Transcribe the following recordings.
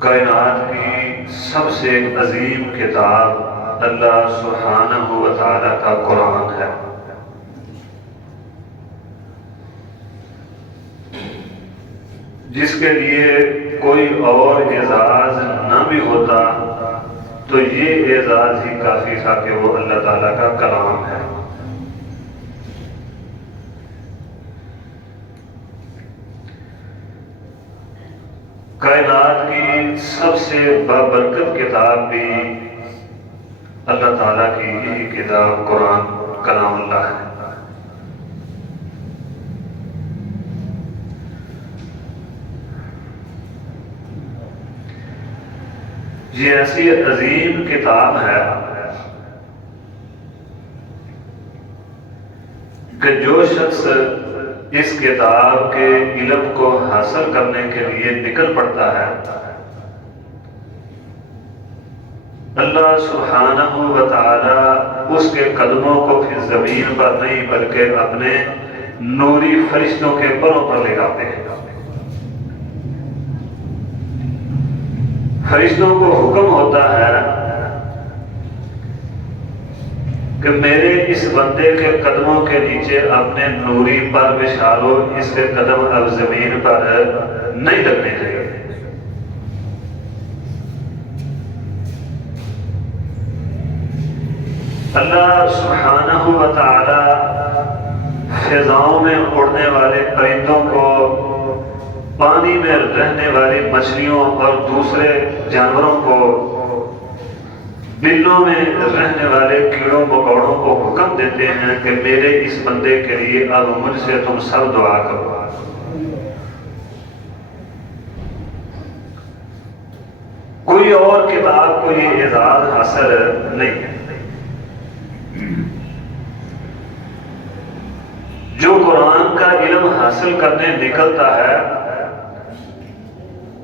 کائنات کی سب سے عظیم کتاب اللہ سبحانہ و تعالیٰ کا قرآن ہے۔ جس کے لیے کوئی اور اعزاز نہ بھی ہوتا تو یہ اعزاز ہی کافی تھا کہ وہ اللہ تعالیٰ کا کلام ہے۔ کائنات کی سب سے بابرکت کتاب بھی اللہ تعالیٰ کی یہی کتاب قرآن کلام اللہ ہے۔ یہ ایسی عظیم کتاب ہے کہ جو شخص اس کتاب کے علم کو حاصل کرنے کے لیے نکل پڑتا ہے، اللہ سبحانہ و تعالی اس کے قدموں کو پھر زمین پر نہیں بلکہ اپنے نوری فرشتوں کے پروں پر لے جاتے ہیں۔ فرشتوں کو حکم ہوتا ہے کہ میرے اس بندے کے قدموں کے نیچے اپنے نوری پر بچھالو، اس کے قدم اب زمین پر نہیں لگنے چاہیے۔ اللہ سبحانہ و تعالی فضاؤں میں اڑنے والے پرندوں کو، پانی میں رہنے والی مچھلیوں اور دوسرے جانوروں کو، بلوں میں رہنے والے کیڑوں مکوڑوں کو حکم دیتے ہیں کہ میرے اس بندے کے لیے اب مجھ سے تم سب دعا کرو۔ کوئی اور کتاب کو یہ اعزاز حاصل نہیں ہے۔ جو قرآن کا علم حاصل کرنے نکلتا ہے،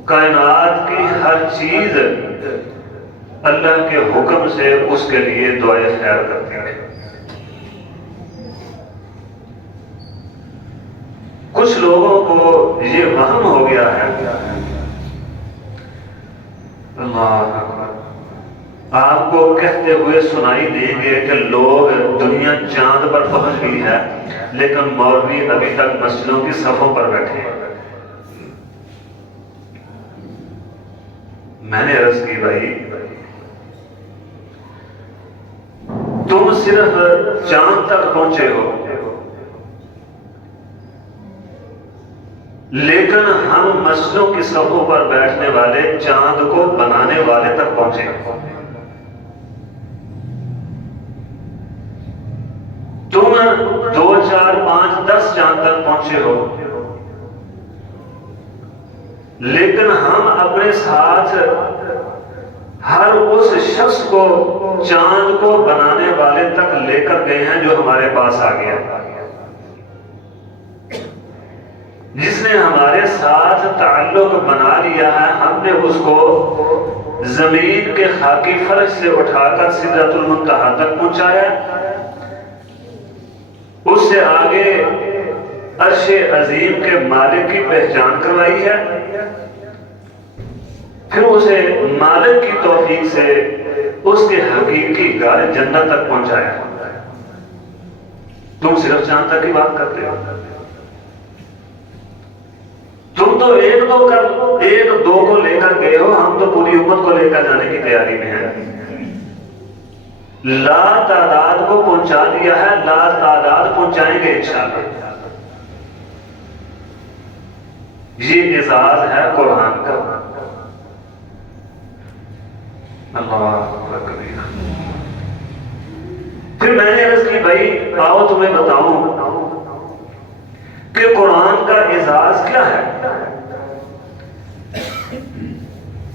کائنات کی ہر چیز اللہ کے حکم سے اس کے لیے دعائے خیر کرتی ہے۔ کچھ لوگوں کو یہ وہم ہو گیا ہے، اللہ اکبر، آپ کو کہتے ہوئے سنائی دیں گے کہ لوگ دنیا چاند پر پہنچ گئی ہے لیکن مولوی ابھی تک مسجدوں کی صفوں پر بیٹھے ہیں۔ میں نے عرض کی بھائی تم صرف چاند تک پہنچے ہو، لیکن ہم مسجدوں کی صفوں پر بیٹھنے والے چاند کو بنانے والے تک پہنچے۔ تم 2 4 5 10 چاند تک پہنچے ہو، لیکن ہم اپنے ساتھ ہر اس شخص کو چاند کو بنانے والے تک لے کر گئے ہیں جو ہمارے پاس آ گیا، جس نے ہمارے ساتھ تعلق بنا لیا ہے۔ ہم نے اس کو زمین کے خاکی فرش سے اٹھا کر سدرۃ المنتہا تک پہنچایا، اس سے آگے عرش عظیم کے مالک کی پہچان کروائی ہے، پھر اسے مالک کی توفیق سے اس کے حقیقی گھر جنت تک پہنچایا۔ تم صرف چاند تک کی بات کرتے ہو، تم تو ایک دو کو لے کر گئے ہو، ہم تو پوری امت کو لے کر جانے کی تیاری میں ہیں۔ لا تعداد کو پہنچا دیا ہے، لا تعداد پہنچائیں گے انشاءاللہ۔ یہ اعزاز ہے قرآن کا۔ اللہ اکبر کبیرہ۔ پھر میں نے عرض کی بھائی آؤ تمہیں بتاؤں کہ قرآن کا اعزاز کیا ہے۔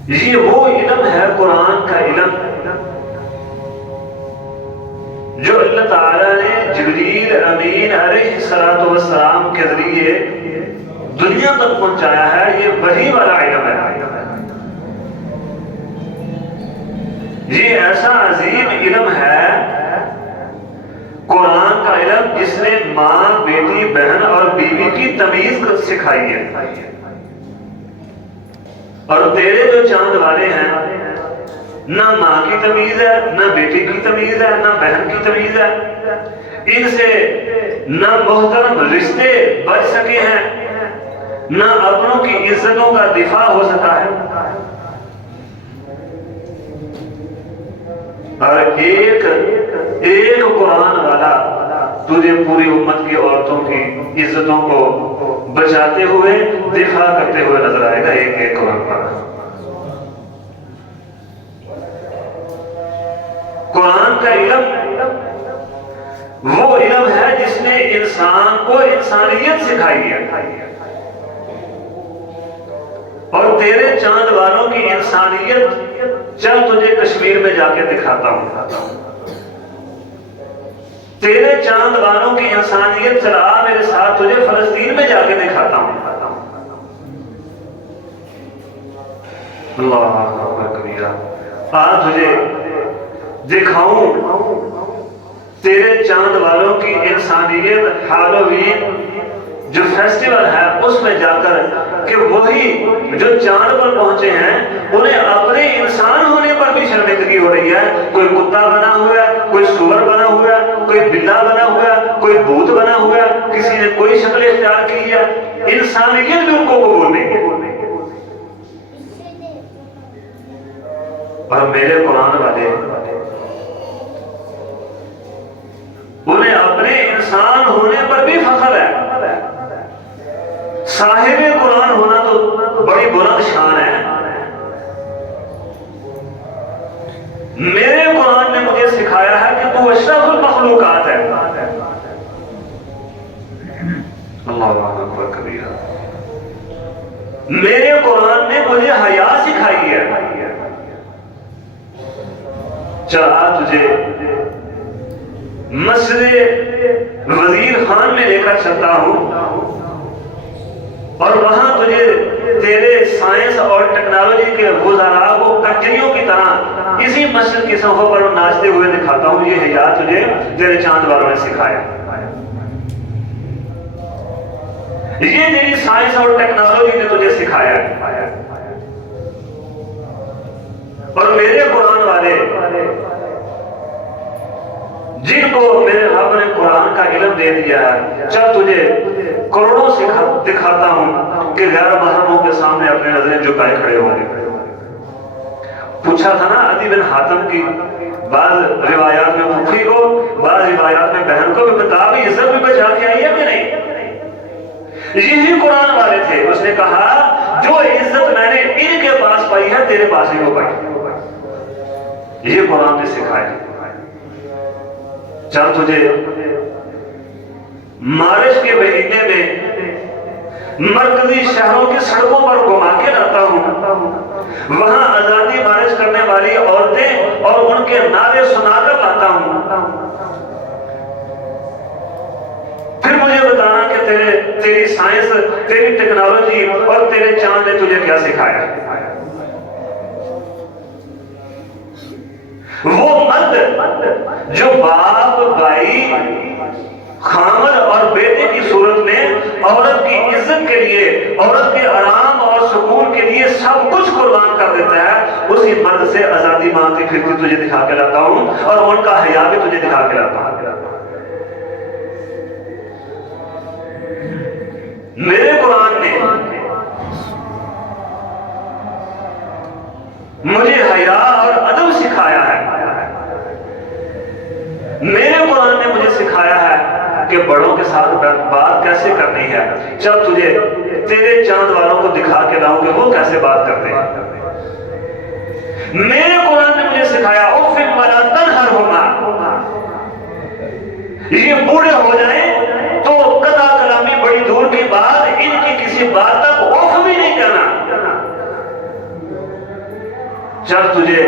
یہ وہ علم ہے، قرآن کا علم، جو اللہ تعالیٰ نے جبریل امین علیہ السلام کے ذریعے دنیا تک پہنچایا ہے۔ یہ وحی والا علم ہے، یہ ایسا عظیم علم ہے قرآن کا علم، جس نے ماں، بیٹی، بہن اور بیوی کی تمیز سکھائی ہے۔ اور تیرے جو چاند والے ہیں نہ ماں کی تمیز ہے، نہ بیٹی کی تمیز ہے، نہ بہن کی تمیز ہے، ان سے نہ محترم رشتے بچ سکے ہیں، نہ اپنوں کی عزتوں کا دفاع ہو سکا ہے۔ اور ایک قرآن والا تجھے پوری امت کی عورتوں کی عزتوں کو بچاتے ہوئے دفاع کرتے ہوئے نظر آئے گا، ایک قرآن والا۔ قرآن کا علم وہ علم ہے جس نے انسان کو انسانیت سکھائی ہے، اور تیرے چاند والوں کی انسانیت چل تجھے کشمیر میں جا کے دکھاتا ہوں، تیرے چاند والوں کی انسانیت چلا میرے ساتھ، تجھے فلسطین میں جا کے دکھاتا ہوں۔ اللہ اکبر کبیرہ، آج تجھے دکھاؤں تیرے چاند والوں کی انسانیت، ہالووین جو فیسٹیول ہے اس میں جا کر، کہ وہی جو چاند پر پہنچے ہیں انہیں اپنے انسان ہونے پر بھی شرمندگی ہو رہی ہے۔ کوئی کتا بنا ہوا ہے، کوئی سور بنا ہوا ہے، کوئی بلا بنا ہوا ہے، کوئی بھوت بنا ہوا ہے، کسی نے کوئی شکل اختیار کی ہے، انسانیت بھی ان کو قبول نہیں ہے۔ اور میرے قرآن والے انہیں اپنے انسان ہونے پر بھی فخر ہے۔ صاحب قرآن ہونا تو بڑی بلند شان ہے۔ میرے قرآن نے مجھے سکھایا ہے کہ تو اشرف المخلوقات ہے۔ اللہ اکبر کبیرہ، میرے قرآن نے مجھے حیا سکھائی ہے۔ چلا تجھے مسجد وزیر خان میں لے کر چلتا ہوں، اور وہاں تجھے تیرے سائنس اور ٹیکنالوجی کے وزراء کو کنجریوں کی طرح اسی مسجد کی صفوں پر ناچتے ہوئے دکھاتا ہوں۔ یہ حیا تجھے تیرے چاند والوں نے سکھایا، یہ تیری سائنس اور ٹیکنالوجی نے تجھے سکھایا۔ اور میرے قرآن والے جن کو میرے رب نے قرآن کا علم دے دیا ہے، چل تجھے کروڑوں دکھاتا ہوں کہ غیر محرموں کے سامنے اپنے نظریں جھکائے کھڑے ہوں گے۔ پوچھا تھا نا عدی بن حاتم کی، بعض روایات میں پھوپھی کو، بعض روایات میں بہن کو، کتاب عزت بھی بچا کے آئی ہے کہ نہیں؟ یہی قرآن والے تھے۔ اس نے کہا جو عزت میں نے ان کے پاس پائی ہے تیرے پاس نہیں ہو پائی۔ یہ قرآن نے سکھایا۔ چل تجھے مارچ کے مہینے میں مرکزی شہروں کی سڑکوں پر گھما کے لاتا ہوں، وہاں آزادی مارچ کرنے والی عورتیں اور ان کے نعرے سنا کر لاتا ہوں۔ پھر مجھے بتانا کہ تیری سائنس، تیری ٹیکنالوجی اور تیرے چاند نے تجھے کیا سکھایا۔ وہ مرد جو باپ، بھائی، خامد اور بیٹے کی صورت میں عورت کی عزت کے لیے، عورت کے آرام اور سکون کے لیے سب کچھ قربان کر دیتا ہے، اسی مرد سے آزادی مانگتی پھرتی تجھے دکھا کے لاتا ہوں، اور ان کا حیا بھی تجھے دکھا کے لاتا ہوں۔ میرے قرآن نے مجھے حیا اور ادب سکھایا ہے۔ میرے قرآن نے مجھے سکھایا ہے کہ بڑوں کے ساتھ بات کیسے کرنی ہے۔ چل تجھے تیرے چاند والوں کو دکھا کے لاؤں کہ وہ کیسے بات کرتے ہیں۔ میرے قرآن نے مجھے سکھایا اف ولا تنہرہما، یہ بوڑھے ہو جائیں تو قطع کلامی بڑی دور کی بات، ان کی کسی بات تک اف بھی نہیں کہنا۔ جب تجھے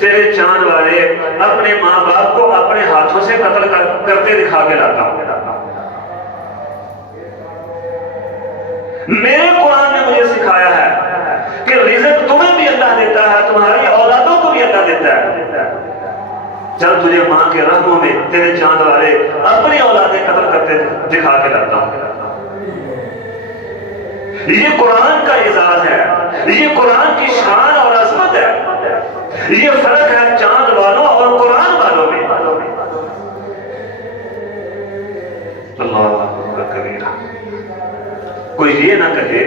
تیرے چاند والے اپنے ماں باپ کو اپنے ہاتھوں سے قتل کرتے دکھا کے لاتا ہوں۔ میرے قرآن نے مجھے سکھایا ہے کہ رزق تمہیں بھی اللہ دیتا ہے، تمہاری اولادوں کو بھی اللہ دیتا ہے۔ چل تجھے ماں کے رحموں میں تیرے چاند والے اپنی اولادیں قتل کرتے دکھا کے لاتا ہوں۔ یہ قرآن کا اعزاز ہے۔ یہ قرآن کی شان اور عظمت ہے. یہ فرق ہے چاند والوں اور قرآن والوں میں. اللہ اکبر کبیرہ. کوئی یہ نہ کہے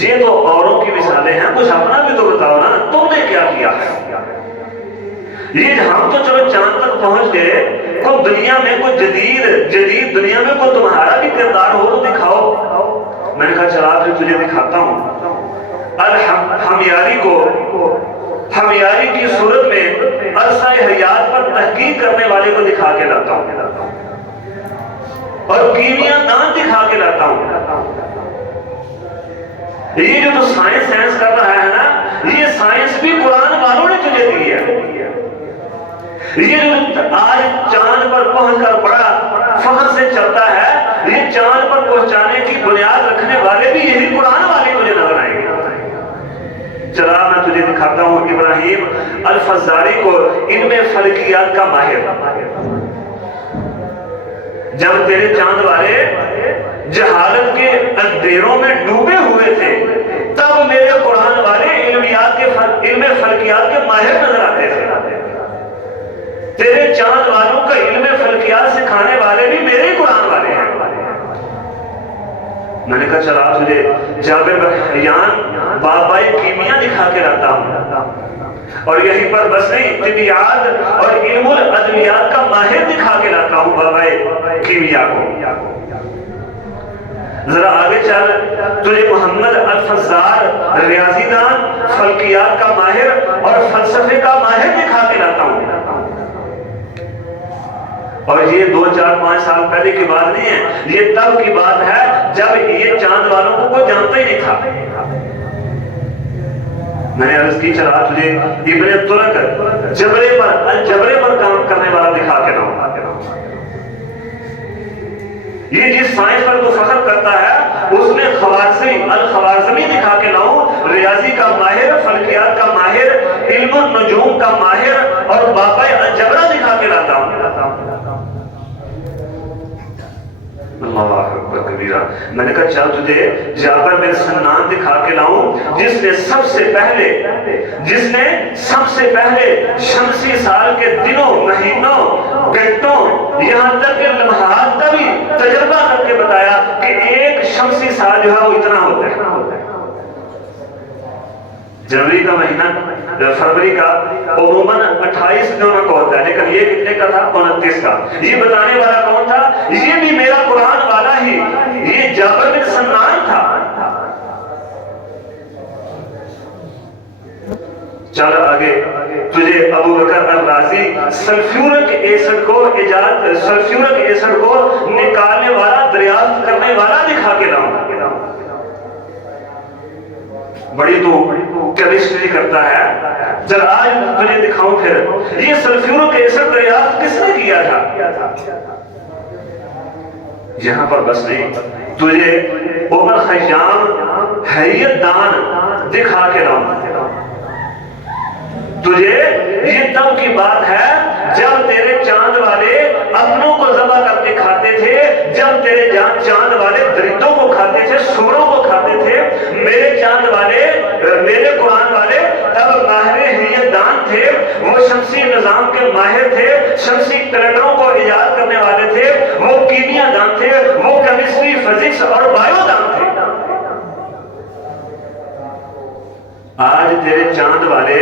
یہ تو اوروں کی مثالیں ہیں، کچھ اپنا بھی تو بتاؤ نا، تم نے کیا کیا ہے؟ یہ ہم تو چلو چاند تک پہنچ گئے، کوئی دنیا میں کوئی جدید دنیا میں کوئی تمہارا بھی کردار ہو تو دکھاؤ. میں نے کہا چلا تجھے دکھاتا ہوں. ہمیاری کی صورت میں عرصہ حیات پر تحقیق کرنے والے کو دکھا کے لاتا ہوں اور کیمیا دان دکھا کے لاتا ہوں. یہ جو تو سائنس کر رہا ہے نا، یہ سائنس بھی قرآن والوں نے تجھے دی ہے. یہ جو آج چاند پر پہنچ کر بڑا فخر سے چلتا ہے، یہ چاند پر پہنچانے کی بنیاد رکھنے والے بھی یہی قرآن والے تجھے نظر آئیں گے. چلا میں تجھے دکھاتا ہوں ابراہیم الفزاری کو ان میں فلکیات کا ماہر. جب تیرے چاند والے جہالت کے اندھیروں میں ڈوبے ہوئے تھے، تب میرے قرآن والے علم فلکیات کے ماہر نظر آتے تھے. تیرے چاند والوں کا علم فلکیات سکھانے والے بھی میرے قرآن والے ہیں. میں نے کہا چلا تجھے جابر بن حیان بابائے کیمیا دکھا کے لاتا ہوں، اور یہیں پر بس نہیں، طبیعات اور علم الادویات کا ماہر دکھا کے لاتا ہوں بابائے کیمیا کو. ذرا آگے چل، تجھے محمد الفزار ریاضی دان، فلکیات کا ماہر اور فلسفے کا ماہر دکھا کے لاتا ہوں. اور یہ 2 4 5 سال پہلے کی بات نہیں ہے، یہ تب کی بات ہے جب یہ چاند والوں کو کوئی جانتا ہی نہیں تھا. میں نے عرض کی چلا تجھے ابن ترک الجبرے پر کام کرنے والا دکھا کے لاؤں. یہ جس سائنس پر تو فخر کرتا ہے اس میں الخوارزمی دکھا کے لاؤں، ریاضی کا ماہر، فلکیات کا ماہر، علم النجوم کا ماہر اور بابا الجبرہ دکھا کے لاتا ہوں. اللہ اکبر کبیرہ. میں نے کہا چل تجھے جابر بن سنان دکھا کے لاؤں، جس نے سب سے پہلے شمسی سال کے دنوں، مہینوں، گھنٹوں، یہاں تک کہ لمحات کا بھی تجربہ کر کے بتایا کہ ایک شمسی سال جو ہے وہ اتنا ہوتا ہے. جنوری کا مہینہ، فروری کا عموماً 28 دنوں کا ہوتا ہے، لیکن یہ کتنے کا تھا؟ 29 کا. یہ بتانے والا کون تھا؟ یہ بھی میرا قرآن والا ہی، یہ جابر بن سنان تھا. چل آگے، تجھے ابو بکر الرازی سلفیورک ایسڈ کو نکالنے والا، دریافت کرنے والا دکھا کے لاؤں. بڑی تو کیمسٹری کرتا ہے. چل آج تجھے دکھاؤں پھر یہ سلفیورک ایسڈ دریافت کس نے کیا تھا. یہاں پر بس نہیں، تجھے ابن خیام حیت دان دکھا کے لاؤں. تجھے یہ تب کی بات ہے جب تیرے چاند والے اپنوں کو ذبح کر کے کھاتے تھے، جب تیرے چاند والے درندوں کو کھاتے تھے، سوروں کو کھاتے تھے. میرے چاند والے، میرے قرآن والے تب ماہر حیت دان تھے، وہ شمسی نظام کے ماہر تھے، شمسی کیلنڈروں کو ایجاد کرنے والے تھے، وہ کیمیا دان تھے، وہ کیمسٹری، فزکس اور بایو دان تھے. آج تیرے چاند والے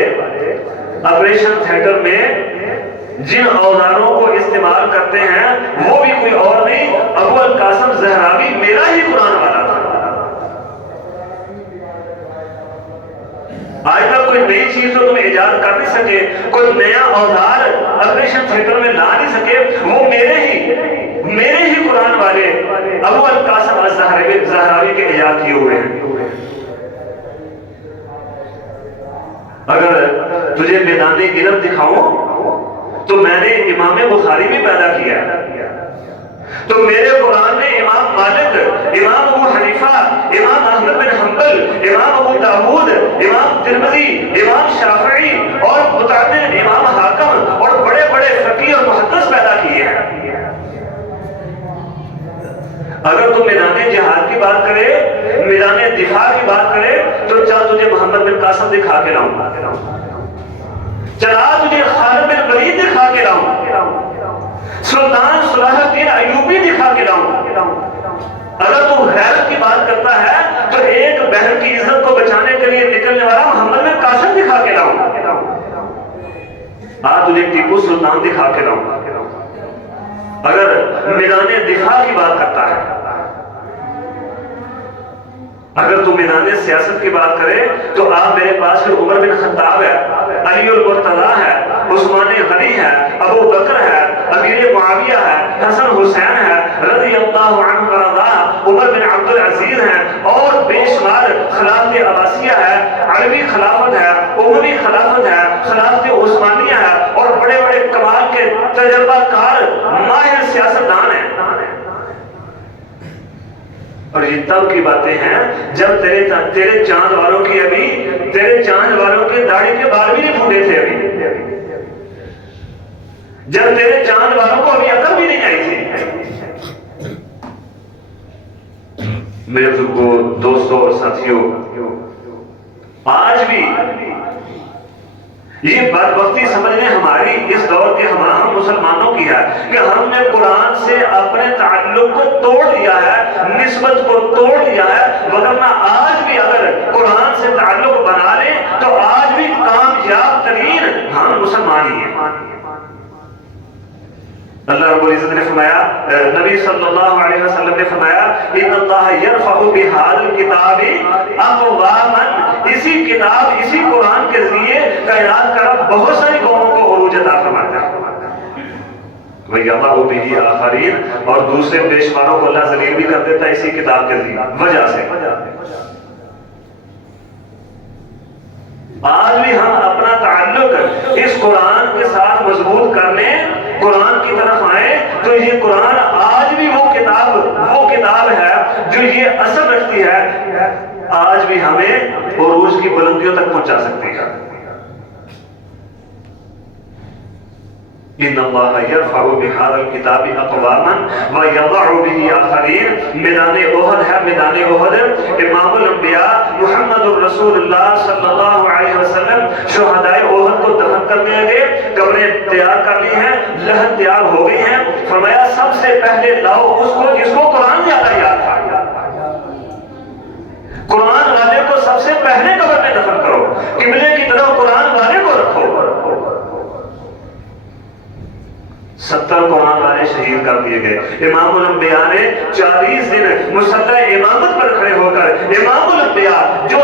آپریشن تھیٹر میں جن اوزاروں کو استعمال کرتے ہیں وہ بھی کوئی اور نہیں، ابو القاسم زہراوی میرا ہی قرآن والا تھا. آج تک کوئی نئی چیز تو تم ایجاد کر نہیں سکے، کوئی نیا اوزار آپریشن تھیٹر میں لا نہیں سکے، وہ میرے ہی قرآن والے ابو القاسم زہراوی کے ایجاد کیے ہوئے ہیں. اگر تجھے میدان علم دکھاؤں تو میں نے امام بخاری بھی پیدا کیا، تو میرے قرآن نے امام مالک، امام ابو حنیفہ، امام احمد بن حنبل، امام ابو داؤد، امام ترمذی، امام شافعی اور متعدد امام حاکم اور بڑے بڑے فقیہ اور محدث پیدا کیے ہیں. اگر تو میدان جہاد کی بات کرے، میدان دفاع کی بات کرے تو چاہ تجھے محمد محمد بن قاسم دکھا کے لاؤں، چلا تجھے خالد بن ولید دکھا کے لاؤں، سلطان صلاح الدین ایوبی دکھا کے لاؤں۔ اگر تو غیرت کی بات کرتا ہے تو ایک بہن کی عزت کو بچانے کے لیے نکلنے والا محمد بن قاسم دکھا کے لاؤں، آج تجھے ٹیپو سلطان دکھا کے لاؤں۔ اگر میدان دفاع کی بات کرتا ہے، اگر تو میدان سیاست کی بات کرے تو آپ میرے پاس پھر عمر بن خطاب ہے، علی المرتضیٰ ہے، عثمان غنی ہے، ابو بکر ہے، امیر معاویہ ہے، حسن حسین ہے رضی اللہ عنہ ورضا، عمر بن عبد العزیز ہیں، اور بے شمار خلافت عباسیہ ہے، عربی خلافت ہے، اموی خلافت ہے، خلافت عثمانیہ ہے، اور بڑے بڑے کمال کے تجربہ کار ماہر سیاستدان ہیں۔ اور یہ تب کی باتیں ہیں جب تیرے چاند والوں کی ابھی تیرے چاند والوں کے داڑھی کے بال بھی نہیں پھوٹے تھے، ابھی جب تیرے چاند والوں کو ابھی عقل بھی نہیں آئی تھی۔ میرے بزرگوں، دوستوں اور ساتھیوں، آج بھی یہ بدبختی سمجھنے ہماری اس دور کے ہم مسلمانوں کی ہے کہ ہم نے قرآن سے اپنے تعلق کو توڑ دیا ہے، نسبت کو توڑ دیا ہے، ورنہ آج بھی اگر قرآن سے تعلق بنا لیں تو آج بھی کامیاب ترین ہم مسلمان ہی ہیں۔ اللہ رب العزت نے فرمایا، نبی صلی اللہ علیہ وسلم نے فرمایا، ان اللہ یرفع بہذا الکتاب اقواما، اسی کتاب، اسی قرآن کے ذریعے کائنات کا رب بہت ساری قوموں کو عروج عطا فرماتا ہے، وَيَضَعُ بِهِ آخَرِينَ، اور دوسرے بے شماروں کو اللہ ذلیل بھی کر دیتا ہے اسی کتاب کے ذریعے وجہ سے۔ آج بھی ہم اپنا تعلق اس قرآن کے ساتھ مضبوط کرنے، قرآن کی طرف آئیں تو یہ قرآن آج بھی وہ کتاب ہے جو یہ اثر رکھتی ہے، آج بھی ہمیں عروج کی بلندیوں تک پہنچا سکتی ہے۔ ان اللہ یرفع بہذا الکتاب اقواما ویضع بہ آخرین، میدان احد ہے، میدان احد امام الانبیاء محمد الرسول اللہ صلی اللہ علیہ وسلم شہدائے احد کو دفن کرنے گئے، قبریں تیار کر لی ہیں، لحد تیار ہو گئی ہیں، فرمایا سب سے پہلے لاؤ اس کو جس کو قرآن زیادہ یاد تھا، قرآن والے کو سب سے پہلے قبر میں دفن کرو، قبلے کی طرف قرآن والے کو رکھو۔ 70 قرآن والے شہید کر دیے گئے۔ امام الانبیاء نے 40 دن مسلح امامت پر کھڑے ہو کر، امام الانبیاء جو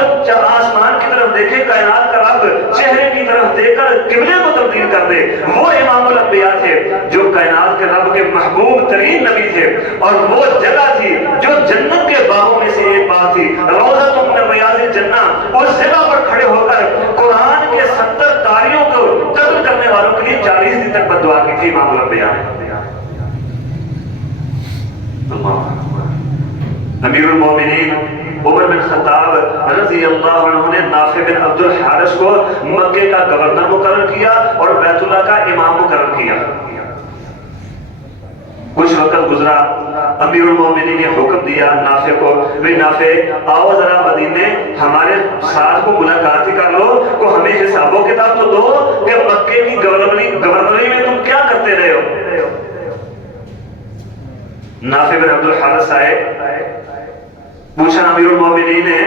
آسمان کی طرف دیکھے، کائنات کا رب چہرے کی طرف دیکھ کر قبلے کو تبدیل کر دے، وہ امام الانبیاء تھے جو کائنات کے رب کے محبوب ترین نبی تھے، اور وہ جگہ تھی جو جنت کے باغوں میں سے ایک باغ تھی، روضۃ من ریاض الجنہ، اس جگہ پر کھڑے ہو کر قرآن کے 70 قاریوں کو قتل کرنے والوں کے لیے 40 دن تک بددعا کی تھی امام الانبیاء۔ امیر المومنین عمر بن خطاب رضی اللہ عنہ نے نافع بن عبد الحارث کو مکے کا گورنر مقرر کیا اور بیت اللہ کا امام مقرر کیا۔ کچھ وقت گزرا، امیر المومنین نے حکم دیا نافع کو، بھی نافع آؤ ذرا مدینے ہمارے ساتھ کو ملاقات ہی کر لو، کو ہمیں حساب و کتاب تو دو کہ مکے کی گورنری میں تم کیا کرتے رہے ہو۔ نافع بن عبد الحارث آئے، پوچھا امیر المومنین نے،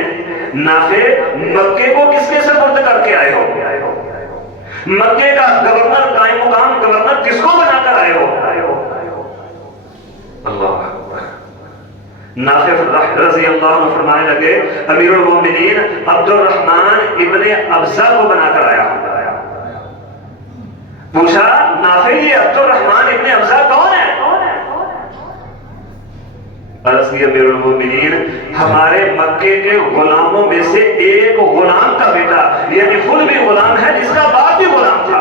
نافع مکے کو کس کے سپرد کر کے آئے ہو؟ مکے کا گورنر، قائم مقام گورنر کس کو بنا کر آئے ہو؟ اللہ نافع رضی اللہ عنہ فرمانے لگے، امیر المومنین عبد الرحمن ابن ابزہ کو بنا کر آیا ہوں۔ پوچھا نافع یہ عبد الرحمن ابن ابزہ کون ہے؟ عرض کیا امیر المومنین ہمارے مکے کے غلاموں میں سے ایک غلام کا بیٹا، یعنی خود بھی غلام ہے جس کا باپ بھی غلام تھا۔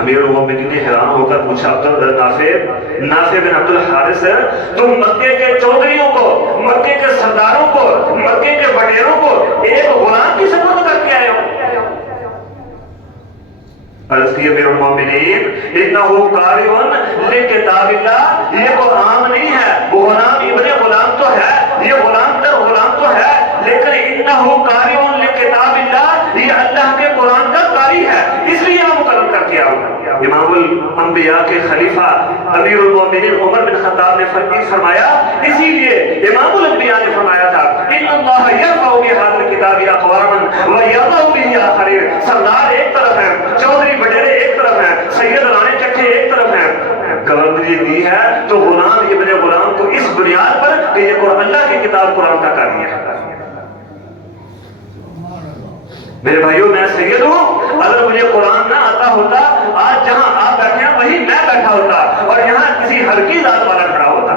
امیر المومنین نے حیران ہو کر پوچھا نافع بن عبد الحارث، تم مکے کے چودھریوں کو، مکے کے سرداروں کو، مکے کے وڈیروں کو ایک غلام کی سپرد کر کے آئے ہو؟ عرض کی امیر المومنین انہو قارئون لکتاب اللہ، یہ تو عام نہیں ہے، غلام ابن غلام تو ہے، یہ غلام تر غلام تو ہے، لیکن انہو قاریون لکتابillah، یہ اللہ کے قرآن کا قاری ہے، اس لیے مقرر کر دیا۔ امام الانبیاء کے خلیفہ امیر المومنین عمر بن خطاب نے فرمایا، اسی لیے امام الانبیاء نے فرمایا تھا ان اللہ یرفع بہذا الکتاب اقواما ویضع به آخرین۔ سردار ایک طرف ہے، چودھری وڈیرے ایک طرف ہیں، سید رانے چکے ایک طرف ہیں، گورنر دی ہے تو غلام ابن غلام کو اس بنیاد پر کہ یہ قرآن اللہ کی کتاب قرآن کا قاری ہے۔ میرے بھائیوں میں سید ہوں، اگر مجھے قرآن نہ آتا ہوتا آج جہاں آپ بیٹھے ہیں وہی میں بیٹھا ہوتا اور یہاں کسی ہلکی ذات والا کھڑا ہوتا۔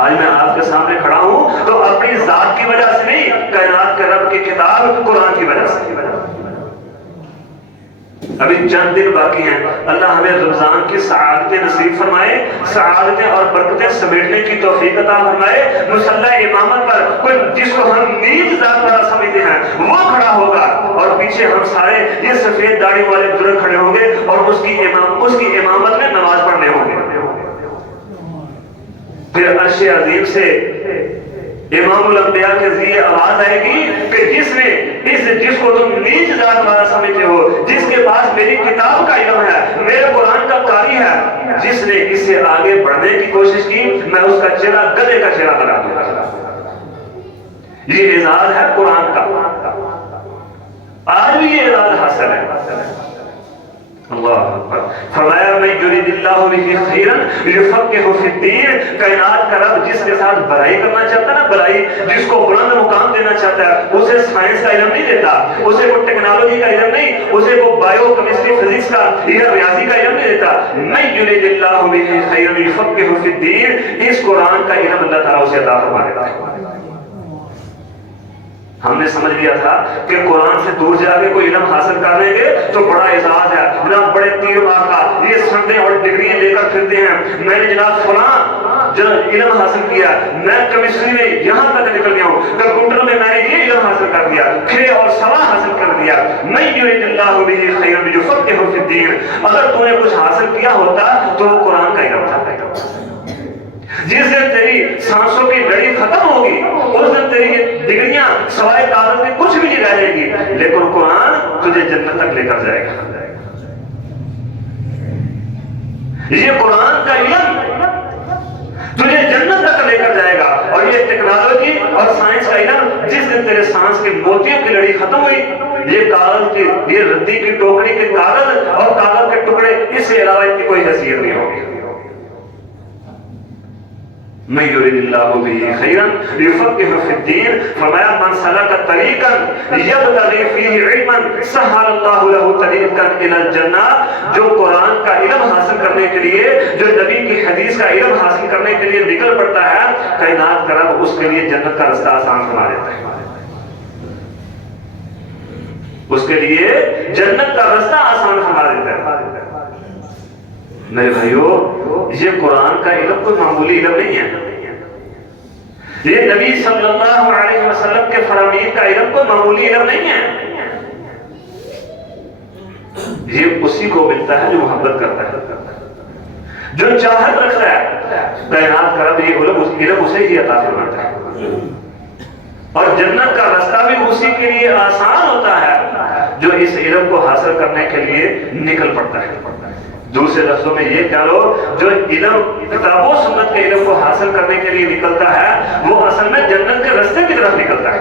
آج میں آپ کے سامنے کھڑا ہوں تو اپنی ذات کی وجہ سے نہیں، کائنات کے رب کی کتاب قرآن کی وجہ سے۔ ابھی چند دن باقی ہیں، اللہ ہمیں رمضان کی سعادتیں نصیب فرمائے، سعادتیں اور برکتیں سمیٹنے کی توفیق عطا فرمائے۔ مصلی امامت پر کوئی جس کو ہم نیک ذات والا سمجھتے ہیں وہ کھڑا ہوگا اور پیچھے ہم سارے یہ سفید داڑھی والے بزرگ کھڑے ہوں گے اور اس کی امامت میں نماز پڑھنے ہوں گے۔ پھر عرش عظیم سے امام الانبیاء کے ذریعے آواز آئے گی کہ جس کو تم نیچ ذات والا سمجھتے ہو، جس کے پاس میری کتاب کا علم ہے، میرے قرآن کا قاری ہے، جس نے اس سے آگے بڑھنے کی کوشش کی، میں اس کا چہرہ گدھے کا چہرہ بنا دوں گا۔ یہ اعزاز ہے قرآن کا، آج بھی یہ اعزاز حاصل ہے۔ اللہ اکبر۔ فرمایا میں یرید اللہ بہ خیرا یفقہہ فی الدین، کائنات کا رب جس کے ساتھ بھلائی کرنا چاہتا ہے نا، بھلائی جس کو بلند مقام دینا چاہتا ہے، اسے سائنس کا علم نہیں دیتا، اسے کوئی ٹیکنالوجی کا علم نہیں، اسے کوئی بایو کیمسٹری فزکس کا یا ریاضی کا علم نہیں دیتا۔ میں یرید اللہ بہ خیرا یفقہہ فی الدین، اس قرآن کا علم اللہ تعالیٰ اسے عطا فرما دیتا ہے۔ ہم نے سمجھ لیا تھا کہ قرآن سے دور جا کے کوئی علم حاصل کر لیں گے تو بڑا اعزاز ہے، جناب بڑے تیر مار کا یہ سندیں اور ڈگریاں لے کر پھرتے ہیں، میں نے جناب فلاں جو علم حاصل کیا، میں کیمسٹری میں یہاں تک نکل گیا ہوں، کمپیوٹر میں میں نے یہ علم حاصل کر دیا، کھے اور سوا حاصل کر دیا۔ میں یرید اللہ بہ خیرا یفقہہ فی الدین، اگر تو نے کچھ حاصل کیا ہوتا تو وہ قرآن کا علم تھا۔ جس دن تیری سانسوں کی لڑی ختم ہوگی اس دن تیری ڈگریاں سوائے کاغذ میں کچھ بھی نہیں رہ جائے گی، لیکن قرآن تجھے جنت تک لے کر جائے گا۔ یہ قرآن کا علم تجھے جنت تک لے کر جائے گا، اور یہ ٹیکنالوجی اور سائنس کا علم جس دن تیرے سانس کے موتیوں کی لڑی ختم ہوئی، یہ کاغذ کی یہ ردی کی ٹوکری کے کاغذ اور کاغذ کے ٹکڑے اس سے علاوہ ان کی کوئی حیثیت نہیں ہوگی۔ میں یرید اللہ بہ خیرا یفقہہ فی الدین، فرمایا من سلک طریقا یبتغی فیہ علما سہل اللہ لہ طریقا الی الجنہ، جو قرآن کا علم حاصل کرنے کے لیے، جو نبی کی حدیث کا علم حاصل کرنے کے لیے نکل پڑتا ہے، کائنات کا رب اس کے لیے جنت کا رستہ آسان فرما دیتا ہے۔ اس کے لیے جنت کا رستہ آسان فرما دیتا ہے۔ میرے بھائیو، یہ قرآن کا علم کوئی معمولی علم نہیں ہے، یہ نبی صلی اللہ علیہ وسلم کے فرامین کا علم کوئی معمولی علم نہیں ہے۔ یہ اسی کو ملتا ہے جو محبت کرتا ہے، جو چاہت رکھتا ہے، کائنات کا رب یہ علم اسے ہی عطا فرماتا ہے، اور جنت کا رستہ بھی اسی کے لیے آسان ہوتا ہے جو اس علم کو حاصل کرنے کے لیے نکل پڑتا ہے۔ دوسرے لفظوں میں یہ کہہ لو، جو علم کتاب و سنت کے علم کو حاصل کرنے کے لیے نکلتا ہے وہ اصل میں جنت کے رستے کی طرف نکلتا ہے۔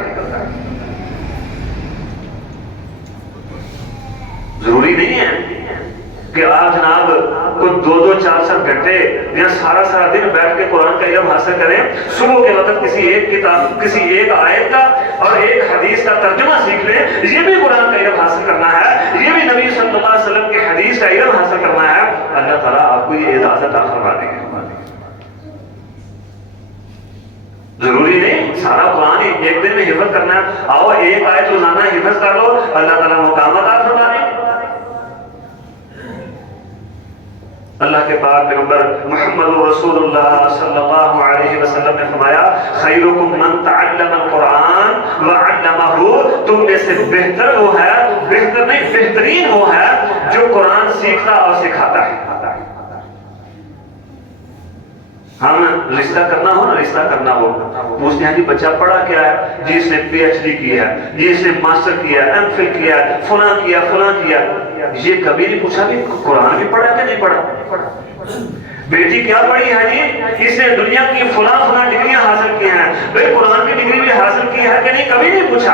ضروری نہیں ہے کہ آپ جناب کو 2-2 4 گھنٹے یا سارا دن بیٹھ کے قرآن کا علم حاصل کریں، صبح کے وقت کسی ایک کتاب، کسی ایک آیت کا اور ایک حدیث کا ترجمہ سیکھ لیں، یہ بھی قرآن کا علم حاصل کرنا ہے، یہ بھی نبی صلی اللہ علیہ وسلم کی حدیث کا علم حاصل کرنا ہے۔ اللہ تعالیٰ آپ کو یہ اعزاز عطا فرما دیں گے۔ ضروری نہیں سارا قرآن ایک دن میں حفظ کرنا ہے، آؤ ایک آیت روزانہ حفظ کر لو، اللہ تعالیٰ مقام عطا فرما دیں گے۔ اللہ کے پاک پیغمبر محمد رسول اللہ صلی اللہ علیہ وسلم نے فرمایا خیرکم من تعلم القرآن وعلمہ، تم میں سے بہتر وہ ہے، بہتر نہیں بہترین وہ ہے جو قرآن سیکھتا اور سکھاتا ہے۔ ہم رشتہ کرنا ہو نا، رشتہ کرنا ہو، پوچھتے ہیں جی بچہ پڑھا کیا ہے؟ جی اس نے پی ایچ ڈی کیا ہے، جی اس نے ماسٹر کیا ہے، ایم فل کیا ہے، فلاں کیا فلاں کیا۔ یہ کبھی نہیں پوچھا بھی قرآن بھی پڑھا کہ نہیں پڑھا؟ بیٹی کیا پڑھی ہے جی؟ اس نے دنیا کی فلاں فلاں ڈگریاں حاصل کی ہیں، بھئی قرآن کی ڈگری بھی حاصل کی ہے کہ نہیں؟ کبھی نہیں پوچھا۔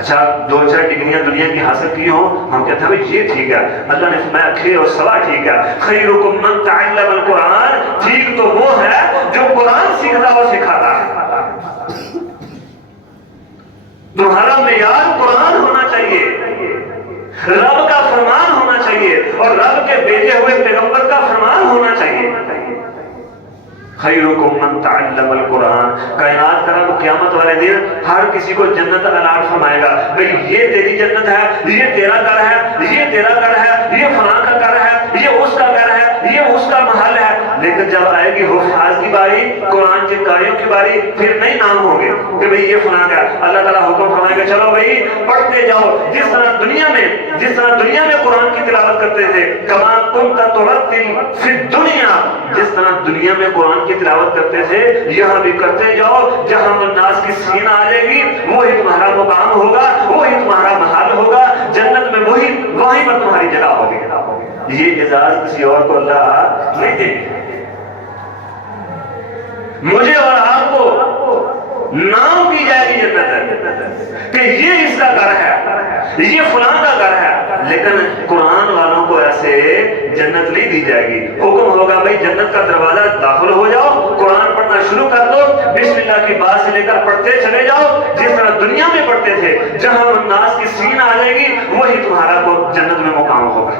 اچھا 2-4 ڈگریاں دنیا کی حاصل کی ہوں، ہم کہتے ہیں بھئی یہ ٹھیک ہے، اللہ نے فرمایا خیر اور صلاح ٹھیک ہے، خیرکم من تعلم القرآن، ٹھیک تو وہ ہے جو قرآن سیکھتا اور سکھاتا ہے۔ تمہارا معیار قرآن ہونا چاہیے، رب کا فرمان ہونا چاہیے، اور رب کے بھیجے ہوئے پیغمبر کا فرمان ہونا چاہیے۔ خیرکم من تعلم القرآن، کائنات کا رب قیامت والے دن ہر کسی کو جنت الاٹ فرمائے گا، بھئی یہ تیری جنت ہے، یہ تیرا گھر ہے، یہ تیرا گھر ہے، یہ فلاں کا گھر ہے، یہ اس کا گھر ہے، یہ اس کا محل ہے۔ لیکن جب آئے گی حفاظ کی باری، قرآن کے قاریوں کی باری، پھر نہیں نام ہوں گے کہ بھئی یہ فلاں کا۔ اللہ تعالیٰ حکم فرمائے گا چلو بھئی پڑھتے جاؤ، جس طرح دنیا میں قرآن کی تلاوت کرتے تھے، کما کنت ترتل فی الدنیا، جس طرح دنیا میں قرآن کی تلاوت کرتے تھے یہاں بھی کرتے جاؤ، جہاں الناس کی سین آ جائے گی وہی تمہارا مقام ہوگا، وہی تمہارا محل ہوگا، جنت میں وہیں پر تمہاری جگہ ہوگی۔ یہ اعزاز کسی اور کو اللہ نہیں دے گی۔ مجھے اور آپ کو نام کی جائے گی جنت کہ یہ اس کا گھر ہے، یہ فلاں کا گھر ہے، لیکن قرآن والوں کو ایسے جنت نہیں دی جائے گی۔ حکم ہوگا بھئی جنت کا دروازہ داخل ہو جاؤ، قرآن پڑھنا شروع کر دو، بسم اللہ کی بات سے لے کر پڑھتے چلے جاؤ، جس طرح دنیا میں پڑھتے تھے، جہاں الناس کی سین آ جائے گی وہی تمہارا کو جنت میں مقام ہوگا۔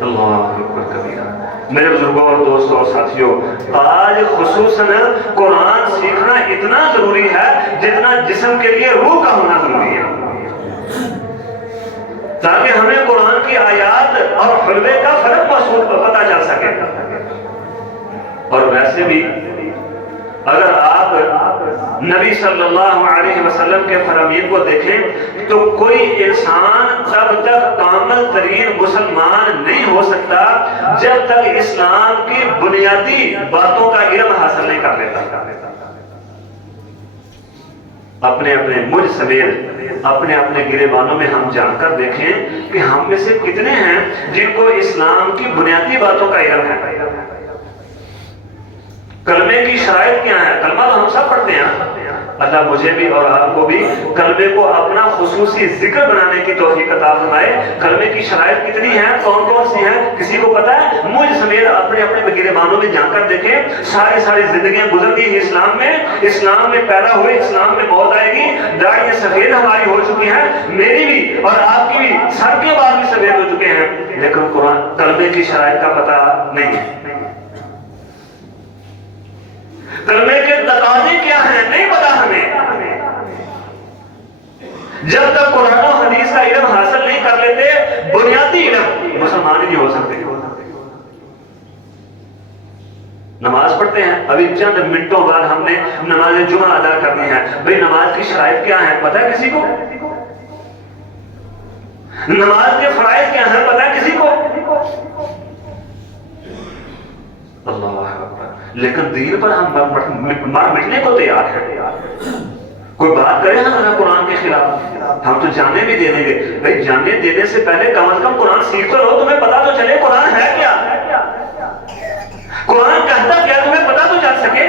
اللہ اکبر کبیرہ۔ میرے بزرگوں اور دوستوں اور ساتھیوں، آج خصوصاً قرآن سیکھنا اتنا ضروری ہے جتنا جسم کے لیے روح کا ہونا ضروری ہے، تاکہ ہمیں قرآن کی آیات اور حلوے کا فرق محسوس پتہ چل سکے۔ اور ویسے بھی اگر آپ نبی صلی اللہ علیہ وسلم کے فرامین کو دیکھیں تو کوئی انسان تب تک کامل ترین مسلمان نہیں ہو سکتا جب تک اسلام کی بنیادی باتوں کا علم حاصل نہیں کر لیتا۔ اپنے مجھ سمیت اپنے گریبانوں میں ہم جان کر دیکھیں کہ ہم میں سے کتنے ہیں جن کو اسلام کی بنیادی باتوں کا علم ہے۔ کلمے کی شرائط کیا ہے؟ کلمہ تو ہم سب پڑھتے ہیں، اللہ مجھے بھی اور آپ کو بھی کلمے کو اپنا خصوصی ذکر بنانے کی توفیق عطا فرمائے۔ کلمے کی شرائط کتنی ہیں، کون سی ہیں، کسی کو پتا ہے؟ مجھ سمیت اپنے گریبانوں میں جان کر دیکھیں، ساری زندگیاں گزر گئی اسلام میں پیدا ہوئے، اسلام میں موت آئے گی، داڑھیاں سفید ہماری ہو چکی ہیں، میری بھی اور آپ کی بھی، سر کے بال بھی سفید ہو چکے ہیں، لیکن قرآن کلمے کی شرائط کا پتہ نہیں ہے۔ کلمے کے تقاضے کیا ہیں نہیں پتا ہمیں۔ جب تک قرآن و حدیث کا علم حاصل نہیں کر لیتے، بنیادی علم، مسلمان ہی نہیں ہو سکتے۔ نماز پڑھتے ہیں، ابھی چند منٹوں بعد ہم نے نماز جمعہ ادا کرنی ہے، بھئی نماز کی شرائط کیا ہے پتہ ہے کسی کو؟ نماز کے فرائض کیا ہیں پتہ ہے کسی کو؟ اللہ اکبر۔ لیکن دین پر ہم مٹنے کو تیار ہیں۔ کوئی بات کرے ہمارا قرآن کے خلاف، ہم تو جانے بھی دے دیں گے۔ بھئی جانے دینے سے پہلے کم از کم قرآن سیکھ تو لو، تمہیں پتا تو چلے قرآن ہے کیا، قرآن کہتا کیا، تمہیں پتا تو چل سکے۔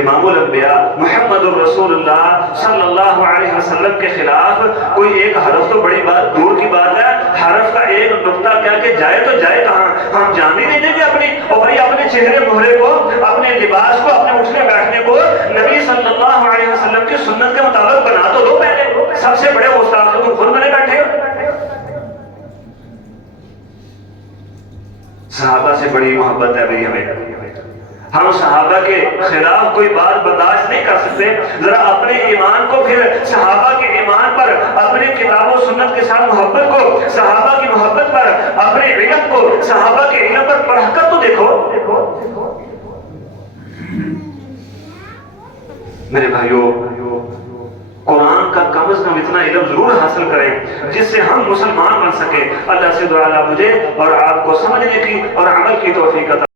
امام الانبیاء محمد الرسول اللہ صلی اللہ علیہ وسلم کے خلاف کوئی ایک حرف تو بڑی بات دور کی بات ہے، حرف کا ایک نقطہ کیا کہ جائے تو جائے کہاں، ہم جان نہیں دیں گے اپنے چہرے مہرے کو، اپنے لباس کو، اپنے اٹھنے بیٹھنے کو نبی صلی اللہ علیہ وسلم کی سنت کے مطابق بنا تو دو پہلے، سب سے بڑے استاد تو خود بنے بیٹھے ہو۔ صحابہ سے بڑی محبت ہے بھئی ہمیں، ہم صحابہ کے خلاف کوئی بات برداشت نہیں کر سکتے۔ ذرا اپنے ایمان کو پھر صحابہ کے ایمان پر، اپنے کتاب و سنت کے ساتھ محبت کو، صحابہ کی محبت پر، اپنے علم کو صحابہ کے علم پر پڑھ کر تو دیکھو۔ میرے بھائیو، قرآن کا کم از کم اتنا علم ضرور حاصل کریں جس سے ہم مسلمان بن سکیں۔ اللہ سے دعا اللہ مجھے اور آپ کو سمجھنے کی اور عمل کی توفیق عطا